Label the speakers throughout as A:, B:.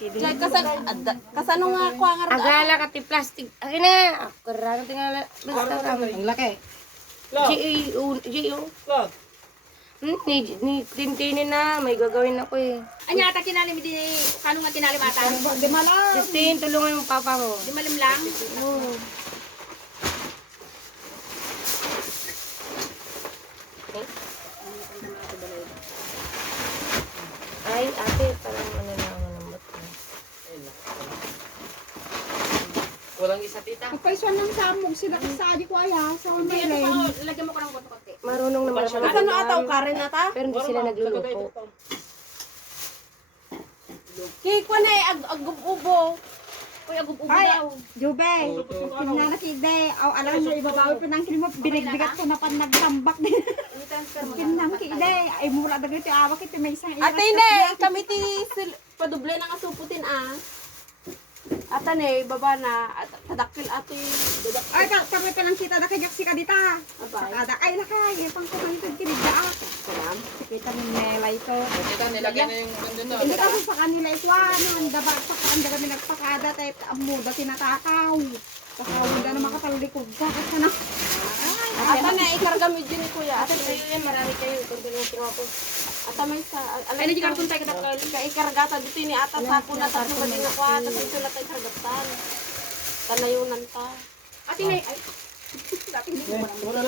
A: Jay, kasano nga ko ang arda?
B: Agala ka ti plastic. Akin na. Karano tingala. Basta ram.
C: Ang laki.
B: G.O. Ni tintinin na. May gagawin ako eh.
D: Anya ata kinalim di kano nga kinalim ata?
C: Di malam.
B: Justin, tulungan mo papa mo.
D: Di malim lang.
B: Oo. Ay, ate, parang ano na ako ng bato.
E: Walang isa tita.
C: Pagpaisuan ng samog sila kasali ko aya. Sa
D: Hindi
C: may
D: ano
C: rin.
D: pa lagyan mo ko ng konti.
B: Marunong naman siya.
A: Kasano ata o Karen ata?
B: Pero hindi sila nagluluto.
A: Kay ko na eh, agub-ubo. Uy, agub-ubo
C: Ay,
A: daw.
C: Jube. Pinanakide. Aw, alam mo, ibabawi pa ng kilimo. Binigbigat ko na pan nagtambak din. Pinanakide. Ay, mula na ganito. Awak ito may isang
A: Ate ne, kami ti paduble ng asuputin ah. Ata ne, baba na. Tadakil ate.
C: Ay, kami pa lang kita na kajak si Kadita.
A: Abay.
C: Kada ay lakay. Pang kumanitod kinigda.
A: Salam.
C: Kita ng nela ito.
E: Tita, nilagyan na yung nandun na.
C: Hindi kasi sa kanila ito, ano, ang dapat sa kanda kami nagpakada, tayo ang muda tinatakaw. Kakawin na naman katalikod ka, kasi na.
A: Ata ne, ikarga medyo ni kuya.
B: Ate, kayo yan, marami kayo. Kung tuloy ko ako.
A: Ata may sa,
D: Ay na di karton tayo kada kali.
A: Ka ikargata dito ni ata sa kuna sa mga din ako ata sa sulat ay kargatan. Tanayunan ta.
D: Ate na ay. Dati hindi ko man.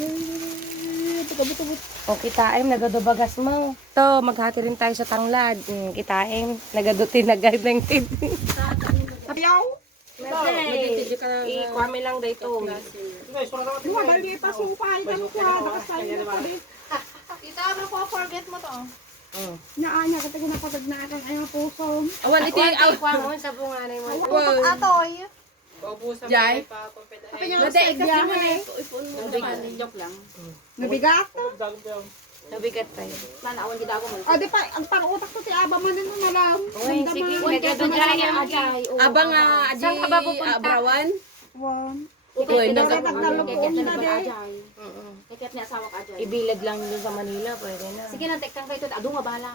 B: O, kitaim, nagadubagas mo. To, maghati rin tayo sa tanglad. Kitaim, nagadutin na guide ng tip.
C: Sabiyaw,
B: Ikuha lang dito.
C: luwa, dahil niya ipasupay, tapos nakasayo na pa din.
D: Kita ano ko forget mo to.
C: Naanya, kasi ko napatag na akang ayaw puso.
A: Awan iti
B: Ikuha mo sa bunganay mo.
C: Atoy.
E: Paubusan mo
A: Jai?
E: na pa kumpeta.
C: Sabi niya,
A: Mada,
C: sa
A: ikasya mo na
C: biyahe.
A: ipon mo.
D: Joke lang.
C: Nabigat.
B: Nabigat tayo.
D: Man awan gid ako mo.
C: O, di pa, ang pang-utak ko si Aba man nito na lang.
B: Uy, sige, nagadugaya.
A: Abang nga,
B: Saan ka ba pupunta?
A: Abrawan.
C: Wow.
A: Uy,
C: nagdalupon na din.
D: Kaya ni asawa ka ajay.
B: Ibilad lang doon sa Manila, pwede na.
D: Sige na tek kang kay to adu nga bala.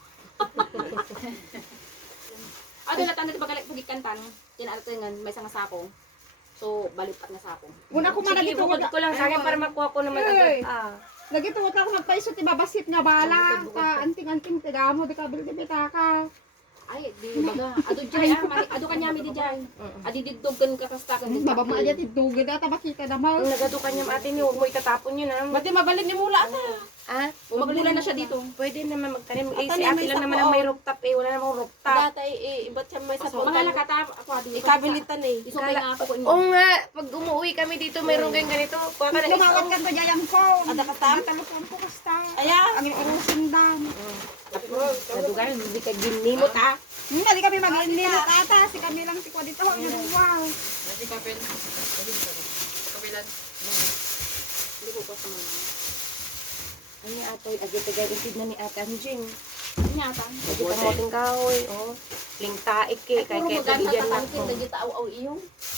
D: Ado latan dito pagalik pagikantan. Tinartengan may isang sako. So balipat nga sako.
C: Una ko man
B: Sige,
C: nagito,
B: bukod ko lang sa akin para makuha ko naman agad.
C: nagito ako nagpaiso, ti babasit nga bala. Ka anting-anting tigamo, di ka bildi bitaka.
D: Ay di baga adu jay adu kanya mi di jay. Adi diddogan ka kastakan di.
C: Baba mo aja tidugid ata makita na mo.
B: Ang nagadukan niya ate niyo, huwag mo itatapon yun ha.
A: Ba't di mabalik ni mula ata?
B: Ah,
D: Magmula na siya dito.
B: pwede naman magtanim. Eh,
A: Ata
B: si
A: na
B: ate
A: may
B: lang naman
A: sako.
B: ang may rooftop eh. Wala namang rooftop.
A: Data iba't siya may
D: Mga
A: saputan.
D: nakata ako adi.
A: Ikabilitan eh.
D: Isupay nga ako ko inyo.
B: Oo nga, pag umuwi kami dito, mayroong kayong ganito. Kuha ka na
C: Lumawan
B: isa.
C: ka to jayang ko.
A: Ada katam?
C: Talupon ko kasta.
A: Ayan.
C: Ang irusin dam.
B: Nadugan, hindi ka ginimot ha.
C: Hindi kami mag-inlinot ata. Si kami lang si ko dito. Wow.
E: Nasi kapel. Kapilan.
D: Hindi ko pa sa mga.
B: Ano ni atoy, agad-agad isid na ni ate Anjing.
D: Nya ta.
B: Agad ang moting kahoy, oh. Lingtaik eh, kaya kaya ito diyan lang.
D: Lagi tao iyong.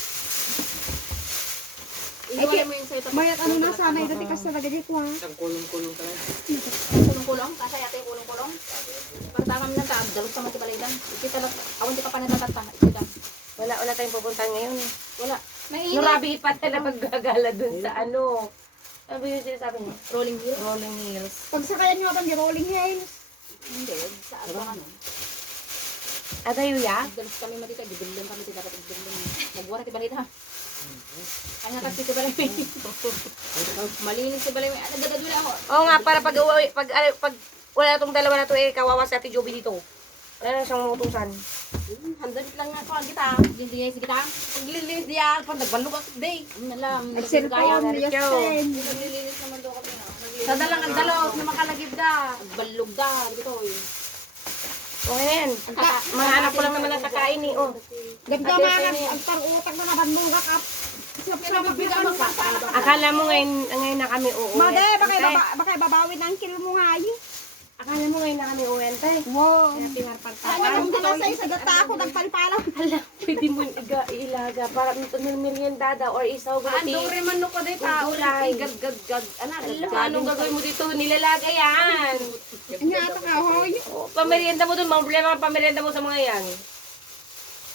C: Ay,
D: Iwala mo yung sa'yo.
C: Mayat ano na sana ito tikas talaga di ko ha.
E: Isang kulong-kulong ka lang.
D: Kulong-kulong. Kasi yata yung kulong-kulong. Parang lang ta. Dalot sa matibalaydan. Ikita lang. Awan di pa panatatata. Ikita.
B: Wala tayong pupuntahan ngayon eh.
D: Wala.
B: Nurabi pa tala paggagala dun sa ano. Ano ba yung sinasabi niya?
D: Rolling wheel.
B: Rolling hills.
C: Pagsakayan nyo atang rolling hills.
D: Hindi. Sa ano ano.
B: Adayo ya?
D: Dalos kami matita. Gibilong kami. Di dapat gibilong. Nagwara ti balita. Kanya kasi si balay. Malinis si balay. Nagdadadula ako.
B: Oo nga, para pag wala tong dalawa na to eh, kawawa si Ate Joby dito. Wala na siyang utusan.
A: Handang lang nga ko ang kita.
D: Hindi sige ta.
A: Paglilinis diya, pag nagbalog ako day.
D: Nalam.
C: Nag-cellphone, yes din.
D: Naglilinis naman daw kami na.
A: Sa dalang ang dalog na makalagib da.
D: Balog da. Dito eh.
B: Okay na yan. Mga anak ko lang naman ang kakain eh, oh.
C: Damdaman ang pang-utak na nabanbuga ka.
B: Akala mo ngayon na kami uuwi.
C: Made, baka babawi ng kilo mo nga yun.
B: Akala mo ngayon na kami uuwi, tay.
C: Wow.
B: Kaya pinarparta.
C: Ano dito sa isa data ako nagpalpalang.
B: Hala, pwede mo ilaga para meriendada or isaw
A: Andong reman no ko day tao.
B: Gulay.
A: Gag.
B: Anong gagawin mo dito? Nilalaga yan.
C: Ano ata ka, hoy?
B: Oh, pamerienda mo dun, mga problema ang pamerienda mo sa mga yan.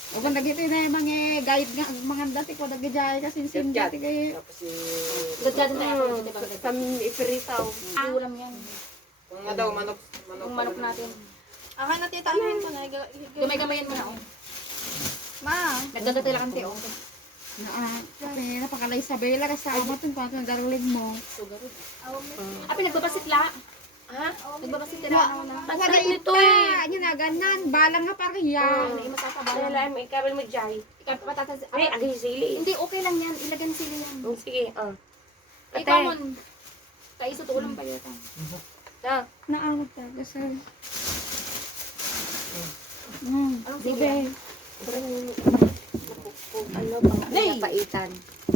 C: O kung nagito na yung mga guide nga, ang mga dati ko nagijay kasi sin dati kayo.
E: Tapos si...
D: Gagawin tayo ako dito ba?
A: Sa ipiritaw.
D: Hindi ulam yan.
E: Kung nga daw, manok.
D: Yung manok natin.
A: Akin na tita, ano ko na.
D: Gamay-gamayan mo na, oh.
A: Ma.
D: Nagdadatay lang kante, oh.
C: Sabi, napakalay Isabela kasama itong pato ng darling mo.
D: Api, nagbabasit la. Ha? Nagbabasit ka na.
C: Wala ito eh. Ano na, ganan. Balang nga parang yan.
B: Ano lang, may kabel mo dyan.
D: Ikaw, patatas.
B: Ay, agay sili.
D: Hindi, okay lang yan. Ilagyan sila yan.
B: Sige,
D: Ay, common. Kaiso to ulam pa yun.
C: Naawag talaga, sir.
D: Anong
C: Sige.
B: Ano pang pinapaitan.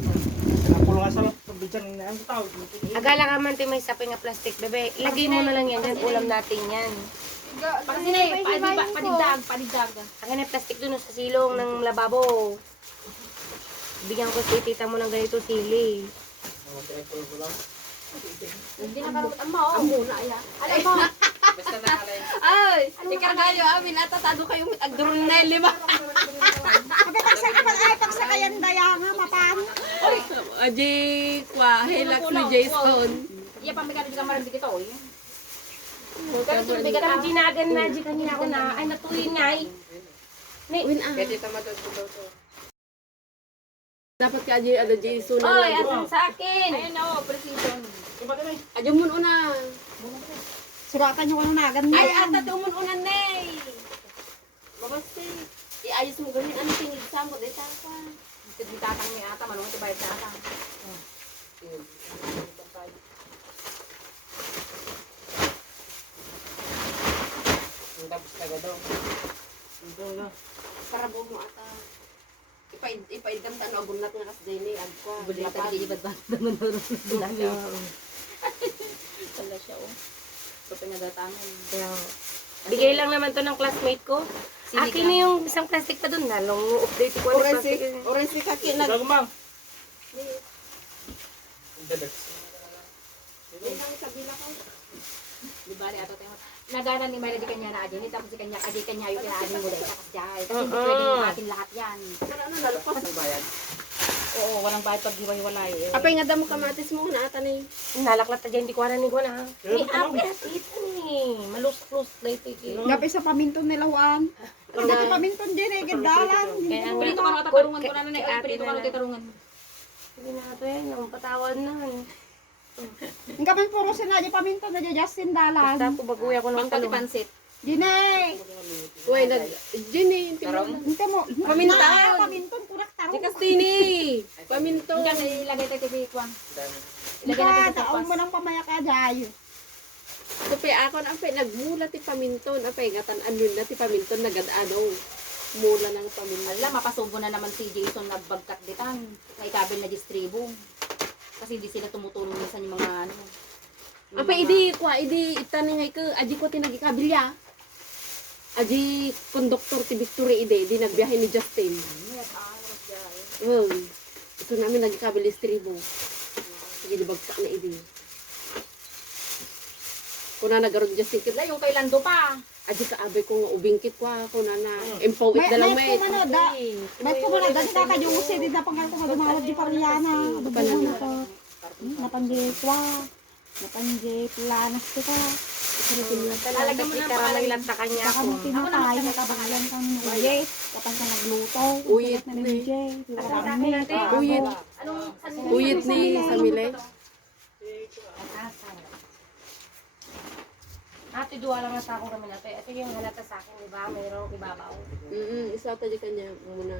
B: Agala ka man may sapay nga plastic, bebe. Ilagay mo na lang yan, yan ulam natin yan.
D: Kasi na eh, panigdag.
B: Akin na plastic dun sa silong ng lababo. Bigyan ko si tita mo ng ganito sili.
D: Hindi na karot ang mao.
A: Ang muna, aya.
D: Alay mo.
E: Basta nakalay.
A: Ay, ikargayo, amin, atatado kayo agdronelli ba?
C: Sabi, pagsa kayan daya nga, mapano.
A: Aji, kwa, helak ni Jason.
D: Iya pamigano di kamar di kita oy.
B: Pero bigat ang ginagan na, di kanina ko na, ay natuloy nga eh.
A: Win ah.
E: Kaya tita matod ko daw to.
A: Dapat ka aji, ada Jason na
B: Oy,
A: lang.
B: asan sa akin?
D: Ayun na oh, precision.
A: Aji mun una.
C: Suratan yung ano na, ganyan.
A: Ay, ata tumun una nay. Babasti. Iayos mo ganyan, ano tingid sa mo, dahil pa.
D: Bitatang ni ata manong tibay sa ata.
E: Tapos taga daw.
A: Para buog mo ata. Ipaidam ta no agunat nga kas dini ag kwa.
D: Bulita di ibad ba naman Wala siya oh. So pinagatangan.
B: Bigay lang naman to ng classmate ko. Akin na yung isang plastic pa dun. Nalong update ko.
A: Orensi ka kinag.
D: Di ba ato tayo. Nagana ni Mayra di kanya na adin tapos si kanya yung kinaadin mo dahil tapos dahil. Hindi pwede yung atin lahat yan.
A: Wala na nalapas.
E: Bayad.
D: Oo, walang bayad pag hiwa-hiwalay eh.
A: Apay nga damo kamatis mo na ata ni.
B: Nalaklat na dyan. Di ko alam ni ko na. Ni api atita ni. Malus-lus na ito.
C: Gapi sa paminton nilawan. Dati paminton din eh, gandalan.
B: Kaya ang
D: Pilito ka nung tatarungan ko na nanay. Ay, pilito ka nung tatarungan.
B: Hindi natin. Ang patawad na.
C: Ang kapag puro sinadya paminton na dyan, Justin Dalan.
B: Basta po baguya ko ng
D: Pangpati
B: talong.
D: pansit.
C: Dinay!
A: Uy, Jenny,
C: Hindi mo.
A: Paminton.
C: Paminton, kurak taro.
A: Di Castini. Paminto.
D: Diyan ilagay tayo TV Kwang.
E: Dami.
D: Ilagay natin sa
C: Taong mo
D: sopas.
C: ng pamaya ka dyan.
A: Kapay ako na apay nagmula ti paminton. Apay ngatan ano na ti paminton nagadano. Mula ng paminton.
D: Ala, mapasubo na naman si Jason nagbagkat ditan. Kay kabil na distribo. Kasi hindi sila tumutulong minsan yung mga ano. yung
A: Apay
D: mga-
A: idi itaningay ko aji ko tinagikabilya. Aji konduktor ti Victory ide di nagbiyahe ni Justin. Ito namin nagikabil distribo. Sige di bagsak na idi. Kuna nagaron Justin kit
D: Wala, yung kay Lando pa.
A: aji ka abay ko nga ubingkit ko kuna na empowit na lang
C: May
A: may.
C: kumano, may kumano, dati kakayusi, di na pangkal ko madumawag di Pariana. Dubuhan na to. Napanggitwa. Napanggitlanas kita.
B: Talaga mo na para may lanta kanya
C: Baka
B: ako.
C: mo tinatay, nakabahayan kang uyit. Kapag ka nagluto.
A: Uyit
C: na
A: ni.
C: ni Jay.
A: Uyit. Uyit ni Samile.
B: Ate, duwa lang na sa akong kami nato. Ito yung halata sa akin, di ba? Mayroong ibabaw.
A: Isa tayo kanya muna.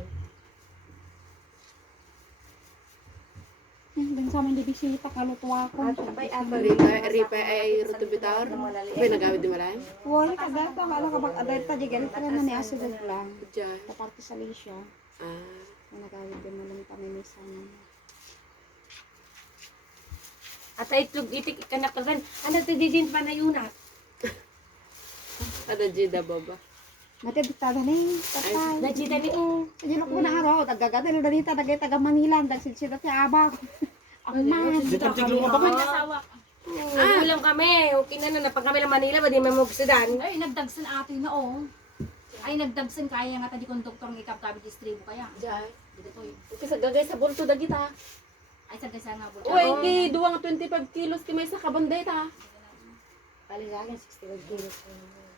C: Hanggang sa amin di bisita, kalutuwa ko.
A: Ripa ay rutubitar. May nagawid di malay.
C: Huwag ka dito, kala kapag aday ta, di ganit ka na ni Asidog lang.
A: Diyan.
C: Kaparti sa Lisha.
A: Ah.
C: Nagawid din mo lang pamimisan.
B: At ay itlog itik kanakagan. Ano ito din pa na yun at?
A: Ada jida baba.
C: Matibita na ni, tatay.
B: Najita ni o.
C: Sajilok mo na araw, tagagatan na dito, taga Manila, dagsilsila si Aba. Ang man.
B: Ulam kami. Okay na na. Pag kami ng Manila, ba di may mabsudan?
D: Ay, nagdagsan ate na oh. Ay, nagdabsan kaya nga tadi konduktor ng ikap-kabit distribo kaya.
A: Jay.
D: Dito to yun.
A: Okay, sa gagay sa bulto dagita.
D: Ay, sa gasa nga po.
A: Uy, ki duwang 25 kilos ki may sa kabanday ta.
B: Pali sa akin, 61 kilos.